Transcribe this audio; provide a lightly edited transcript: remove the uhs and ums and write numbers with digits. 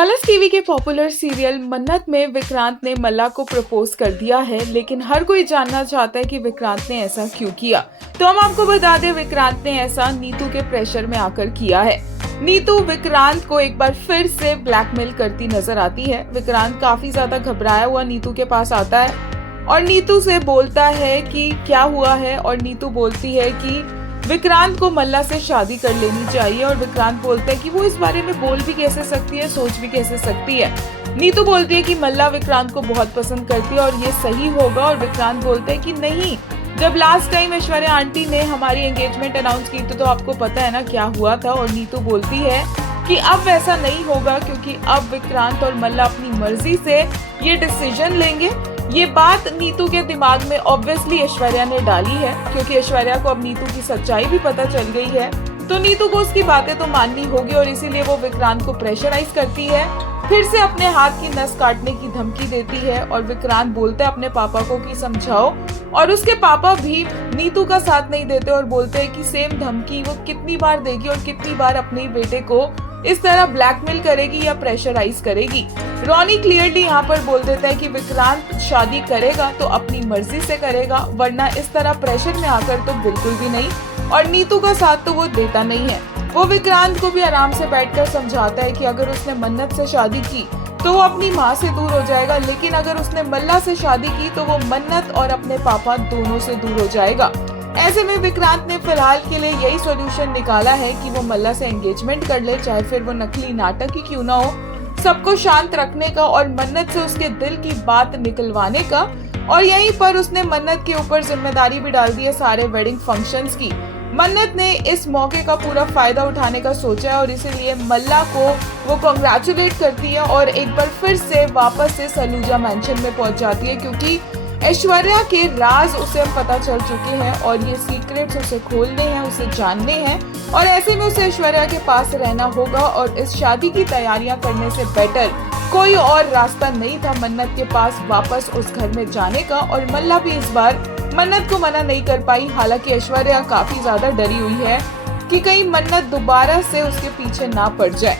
Colors TV के popular serial मन्नत में विक्रांत ने मल्ला को प्रपोज कर दिया है, लेकिन हर कोई जानना चाहता है कि विक्रांत ने ऐसा क्यों किया। तो हम आपको बता दें, विक्रांत ने ऐसा नीतू के प्रेशर में आकर किया है। नीतू विक्रांत को एक बार फिर से ब्लैकमेल करती नजर आती है। विक्रांत काफी ज्यादा घबराया हुआ नीतू के पास आता है और नीतू से बोलता है कि क्या हुआ है, और नीतू बोलती है कि विक्रांत को मल्ला से शादी कर लेनी चाहिए। और विक्रांत बोलता है कि वो इस बारे में बोल भी कैसे सकती है, सोच भी कैसे सकती है। नीतू बोलती है कि मल्ला विक्रांत को बहुत पसंद करती है और ये सही होगा। और विक्रांत बोलते हैं कि नहीं, जब लास्ट टाइम ऐश्वर्या आंटी ने हमारी एंगेजमेंट अनाउंस की तो आपको पता है ना क्या हुआ था। और नीतू बोलती है कि अब वैसा नहीं होगा, क्योंकि अब विक्रांत और मल्ला अपनी मर्जी से ये डिसीजन लेंगे। ये बात नीतू के दिमाग में ऑब्वियसली ऐश्वर्या ने डाली है, क्योंकि ऐश्वर्या को अब नीतू की सच्चाई भी पता चल गई है। तो नीतू को उसकी बातें तो माननी होगी और इसीलिए वो विक्रांत को प्रेशराइज करती है, फिर से अपने हाथ की नस काटने की धमकी देती है। और विक्रांत बोलते हैं अपने पापा को कि समझाओ, और उसके पापा भी नीतू का साथ नहीं देते और बोलते हैं कि सेम धमकी वो कितनी बार देगी और कितनी बार अपने बेटे को इस तरह ब्लैकमेल करेगी या प्रेशराइज करेगी। रॉनी क्लियरली यहाँ पर बोल देता है कि विक्रांत शादी करेगा तो अपनी मर्जी से करेगा, वरना इस तरह प्रेशर में आकर तो बिल्कुल भी नहीं। और नीतू का साथ तो वो देता नहीं है। वो विक्रांत को भी आराम से बैठकर समझाता है कि अगर उसने मन्नत से शादी की तो वो अपनी माँ से दूर हो जाएगा, लेकिन अगर उसने मल्ला से शादी की तो वो मन्नत और अपने पापा दोनों से दूर हो जाएगा। ऐसे में विक्रांत ने फिलहाल के लिए यही सॉल्यूशन निकाला है कि वो मल्ला से एंगेजमेंट कर ले, चाहे फिर वो नकली नाटक ही क्यों ना हो, सबको शांत रखने का और मन्नत से उसके दिल की बात निकलवाने का। और यहीं पर उसने मन्नत के ऊपर जिम्मेदारी भी डाल दी है सारे वेडिंग फंक्शंस की। मन्नत ने इस मौके का पूरा फायदा उठाने का सोचा है और इसीलिए मल्ला को वो कांग्रेचुलेट करती है और एक बार फिर से वापस से सलूजा मैंशन में पहुंच जाती है, क्योंकि ऐश्वर्या के राज उसे पता चल चुके हैं और ये सीक्रेट्स उसे खोलने हैं, उसे जानने हैं। और ऐसे में उसे ऐश्वर्या के पास रहना होगा और इस शादी की तैयारियां करने से बेटर कोई और रास्ता नहीं था मन्नत के पास वापस उस घर में जाने का। और मल्ला भी इस बार मन्नत को मना नहीं कर पाई, हालांकि ऐश्वर्या काफी ज्यादा डरी हुई है कि कहीं मन्नत दोबारा से उसके पीछे ना पड़ जाए।